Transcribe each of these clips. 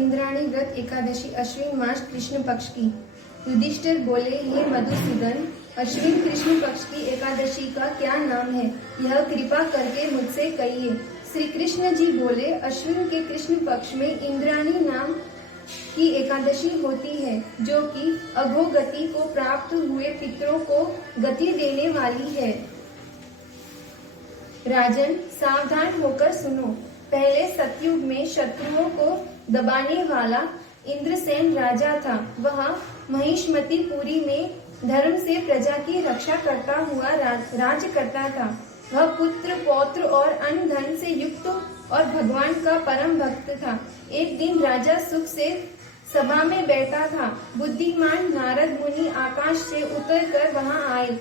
इंद्राणी व्रत एकादशी अश्विन मास कृष्ण पक्ष की। युधिष्ठिर बोले, हे मधुसूदन, अश्विन कृष्ण पक्ष की एकादशी का क्या नाम है, यह कृपा करके मुझसे कहिए। श्री कृष्ण जी बोले, अश्विन के कृष्ण पक्ष में इंद्राणी नाम की एकादशी होती है, जो कि अधोगति को प्राप्त हुए पितरों को गति देने वाली है। राजन, सावधान होकर सुनो। पहले सतयुग में शत्रुओं को दबाने वाला इंद्रसेन राजा था। वह महिष्मतीपुरी में धर्म से प्रजा की रक्षा करता हुआ राज करता था। वह पुत्र, पौत्र और अन्य धन से युक्त और भगवान का परम भक्त था। एक दिन राजा सुख से सभा में बैठा था। बुद्धिमान नारद मुनि आकाश से उतरकर वहां आए।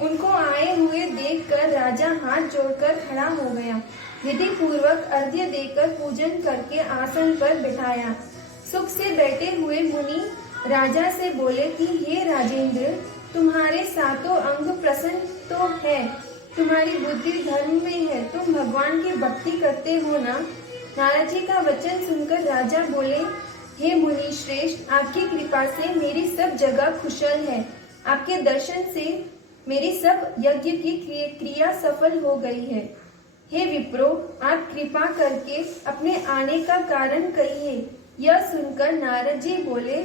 उनको आए हुए देखकर राजा हाथ जोड़कर खड़ा हो गया। विधि पूर्वक अर्घ्य देकर पूजन करके आसन पर बिठाया। सुख से बैठे हुए मुनि राजा से बोले कि हे राजेंद्र, तुम्हारे सातों अंग प्रसन्न तो है, तुम्हारी बुद्धि धर्म में है, तुम भगवान की भक्ति करते हो ना। नारद जी का वचन सुनकर राजा बोले, हे मुनि श्रेष्ठ, आपकी कृपा से मेरी सब जगह कुशल है। आपके दर्शन से मेरी सब यज्ञ की क्रिया सफल हो गई है। हे विप्रो, आप कृपा करके अपने आने का कारण कहिए। यह सुनकर नारद जी बोले,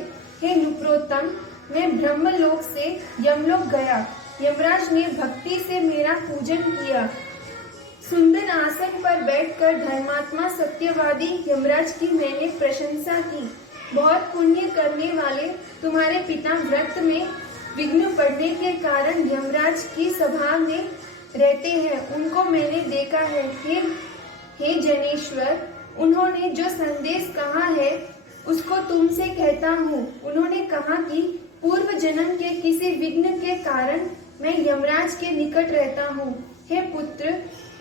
हे नृपोत्तम, मैं ब्रह्मलोक से यमलोक गया। यमराज ने भक्ति से मेरा पूजन किया। सुंदर आसन पर बैठकर धर्मात्मा सत्यवादी यमराज की मैंने प्रशंसा की। बहुत पुण्य करने वाले तुम्हारे पिता व्रत में विघ्न पड़ने के कारण यमराज की सभा में रहते हैं, उनको मैंने देखा है। हे जनेश्वर, उन्होंने जो संदेश कहा है उसको तुमसे कहता हूँ। उन्होंने कहा कि पूर्व जन्म के किसी विघ्न के कारण मैं यमराज के निकट रहता हूँ। हे पुत्र,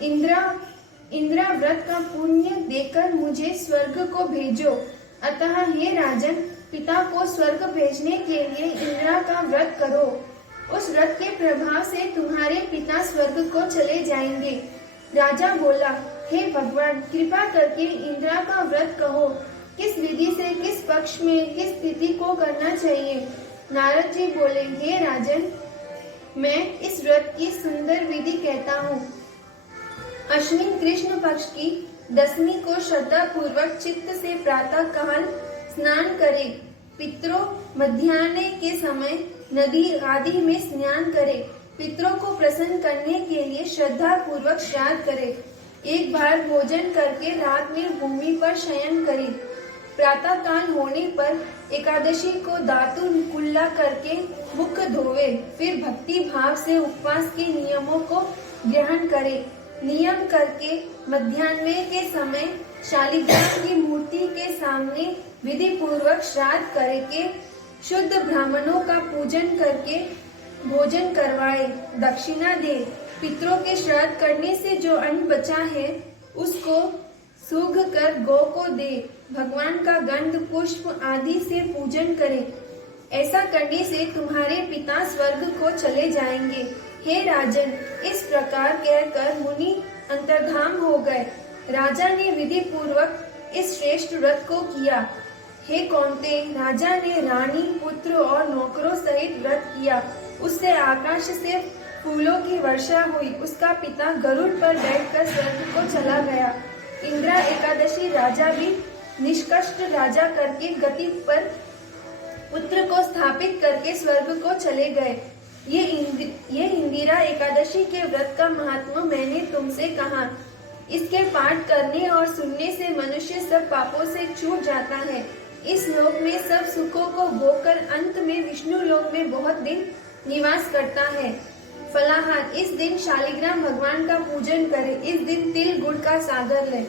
इंद्रा व्रत का पुण्य देकर मुझे स्वर्ग को भेजो। अतः हे राजन, पिता को स्वर्ग भेजने के लिए इंद्रा का व्रत करो। उस व्रत के प्रभाव से तुम्हारे पिता स्वर्ग को चले जाएंगे। राजा बोला, हे भगवान, कृपा करके इंद्रा का व्रत कहो। किस विधि से, किस पक्ष में, किस तिथि को करना चाहिए। नारद जी बोले, हे राजन, मैं इस व्रत की सुंदर विधि कहता हूँ। अश्विन कृष्ण पक्ष की दशमी को श्रद्धा पूर्वक चित्त से प्रातः काल स्नान करे। पितरों मध्याह्न के समय नदी आदि में स्नान करे। पितरों को प्रसन्न करने के लिए श्रद्धा पूर्वक श्राद्ध करे। एक बार भोजन करके रात में भूमि पर शयन करे। प्रातः काल होने पर एकादशी को दातु कुल्ला करके मुख धोवे। फिर भक्ति भाव से उपवास के नियमों को ग्रहण करे। नियम करके मध्याह्न के समय शालिग्राम की मूर्ति के सामने विधि पूर्वक श्राद्ध करके शुद्ध ब्राह्मणों का पूजन करके भोजन करवाए, दक्षिणा दे। पितरों के श्राद्ध करने से जो अन्न बचा है उसको सूख कर गौ को दे। भगवान का गंध पुष्प आदि से पूजन करे। ऐसा करने से तुम्हारे पिता स्वर्ग को चले जाएंगे। हे राजन, इस प्रकार कहकर मुनि अंतर्धान हो गए। राजा ने विधि पूर्वक इस श्रेष्ठ व्रत को किया। हे कौन्तेय, राजा ने रानी, पुत्र और नौकरों सहित व्रत किया। उससे आकाश से फूलों की वर्षा हुई। उसका पिता गरुड़ पर बैठकर स्वर्ग को चला गया। इंद्रा एकादशी राजा भी निष्कष्ट राजा करके गति पर पुत्र को स्थापित करके स्वर्ग को चले गए। ये इंदिरा एकादशी के व्रत का महात्मा मैंने तुमसे कहा। इसके पाठ करने और सुनने से मनुष्य सब पापों से छूट जाता है। इस लोक में सब सुखों को भोगकर अंत में विष्णु लोक में बहुत दिन निवास करता है। फलाहार, इस दिन शालिग्राम भगवान का पूजन करे। इस दिन तिल गुड़ का सागर ले।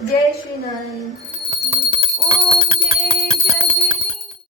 जय श्री नारायण। ओम जय जय